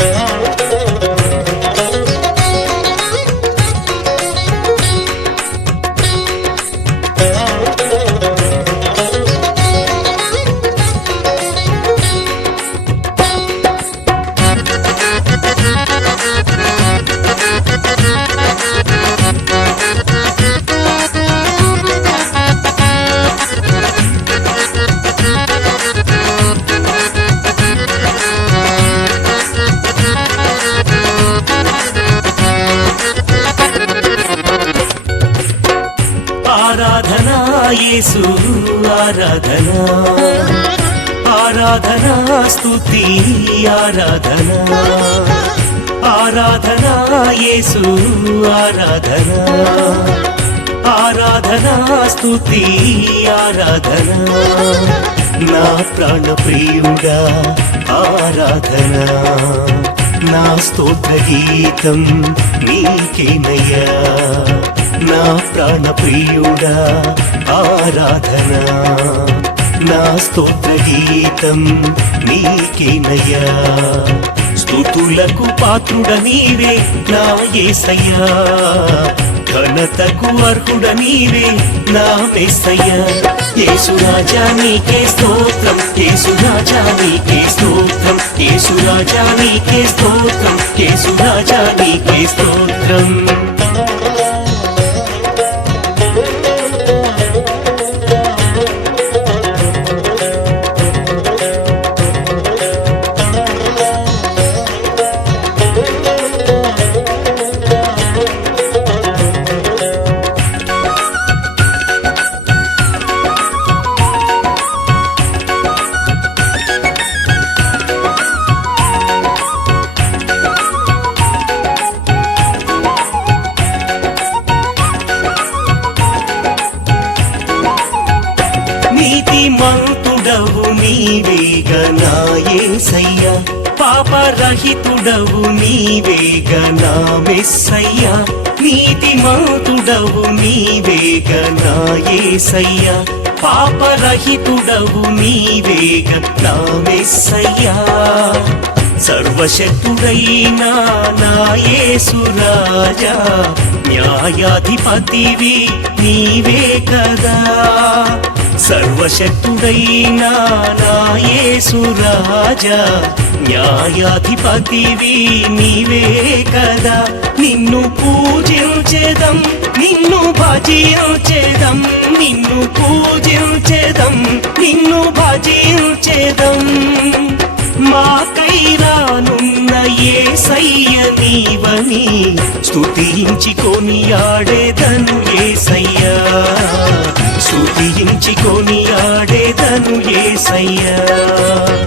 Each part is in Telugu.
Thank you. ఆరాధనా యేసు ఆరాధనా. ఆరాధనా స్తుతి ఆరాధనా. ఆరాధనా యేసు ఆరాధనా. ఆరాధనా స్తుతి ఆరాధనా. నా ప్రాణ ప్రియుడా ఆరాధనా. నా స్తోత్ర గీతం నీకేనయ్యా నా ప్రాణ ప్రియుడా ఆరాధన. నా స్తోత్ర గీతం నీకేనయ్యా స్థుతులకు పాత్రుడ నీవే నా ఏసయ్యా. ఘనతకు అర్హుడ నీవే నా మెస్సయ్యా. యేసురాజా నీకే స్తోత్రం యేసురాజా నీకే స్తోత్రం యేసురాజా నీకే స్తోత్రం యేసురాజా నీకే స్తోత్రం. మంతుడవు నీవేగ పాపరహితుడవు నీవేగ నా నీతి మాతుడవు నీవేగ నాయసయ్య పాపరహితుడవు నీవేగ నా మెస్సయ్యా సర్వశక్తుడైనా నాయేసురాజా. న్యాయాధిపతివి నీవే కదా. సర్వశక్తుడైనా నాయేసురాజా న్యాయాధిపతివి నీవే కదా. నిన్ను పూజించేదం నిన్ను భజించేదం నిన్ను పూజించేదం నిన్ను భజించేదం. మాకై ఏ సయ్య నీవని స్తుతించి కొనియాడేదం. ఏసయ్యా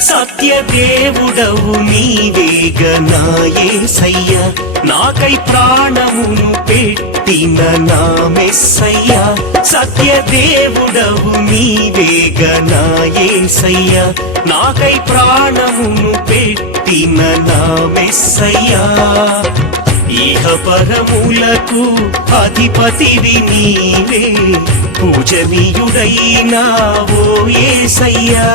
సత్యదేవుడవు నీవేగ సయ్య. నాకై ప్రాణమును పెట్టిన నా మెస్సయ్య సత్యదేవుడవు నీవేగ సయ్య. నాకై ప్రాణమును పెట్టిన నా మెస్సయ్యా ఇహ పరములకు అధిపతివి నీవే. పూజనీయుడైనా ఓ ఏసయ్యా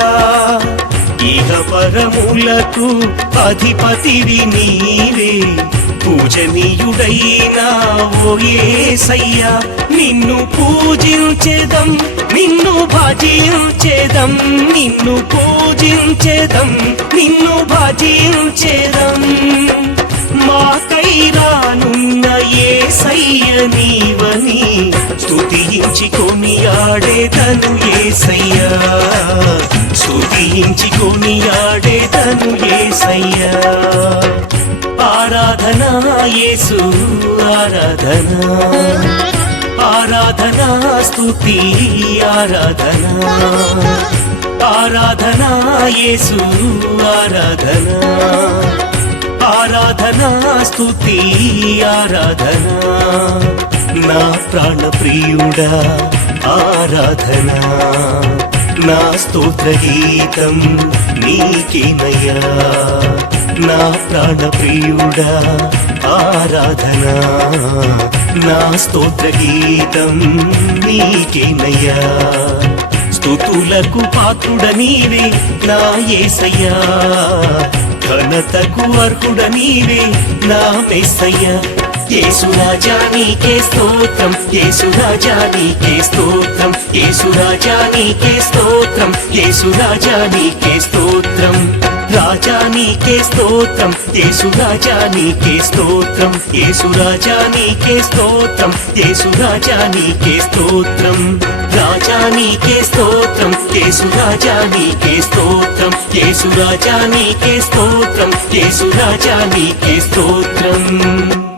ఇహ పరములకు అధిపతివి నీవే. పూజనీయుడైనా ఓ ఏసయ్యా నిన్ను పూజించేదం నిన్ను భజించెదం నిన్ను పూజించేదం నిన్ను భజించెదం. మాకై రానున్న ఏసయ్య నీవని స్తుతించి కొనియాడేదను ఏసయ్యా. స్తుతించి కొనియాడేదను ఏసయ్యా. ఆరాధనా యేసు ఆరాధన. ఆరాధనా స్తుతి ఆరాధన. ఆరాధనా యేసు ఆరాధన. ఆరాధనా స్తుతి ఆరాధన. నా ప్రాణ ప్రియుడా ఆరాధనా. నా స్తోత్రగీతం నీకేనయ్యా నా ప్రాణప్రియుడా ఆరాధనా. నా స్తోత్రగీతం నీకేనయ్యా స్తుతులకు పాత్రుడ నీవే నా ఏసయ్యా. ఘనతకు అర్హుడ నీవే నా మెస్సయ్యా. యేసురాజా నీకే స్తోత్రం యేసురాజా నీకే స్తోత్రం యేసురాజా నీకే స్తోత్రం యేసురాజా నీకే స్తోత్రం. రాజా నీకే స్తోత్రం యేసురాజా నీకే స్తోత్రం యేసురాజా నీకే స్తోత్రం యేసురాజా నీకే స్తోత్రం. రాజా నీకే స్తోత్రం యేసురాజా నీకే స్తోత్రం యేసురాజా నీకే స్తోత్రం యేసురాజా నీకే స్తోత్రం.